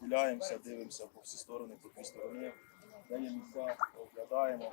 Приділяємося, дивимося по всі сторони, по дві сторони. Де місця, оглядаємо.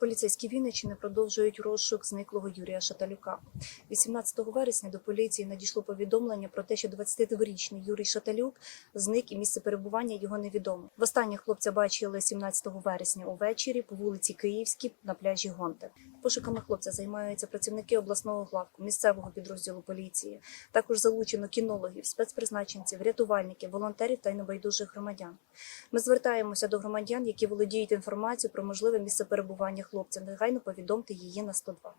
Поліцейські Вінниччини продовжують розшук зниклого Юрія Шаталюка. 18 вересня до поліції надійшло повідомлення про те, що 22-річний Юрій Шаталюк зник і місце перебування його невідомо. Востаннє хлопця бачили 17 вересня увечері по вулиці Київській на пляжі Гонте. Пошуками хлопця займаються працівники обласного главку, місцевого підрозділу поліції. Також залучено кінологів, спецпризначенців, рятувальників, волонтерів та й небайдужих громадян. Ми звертаємося до громадян, які володіють інформацією про можливе місце перебування хлопця. Негайно повідомте її на 102.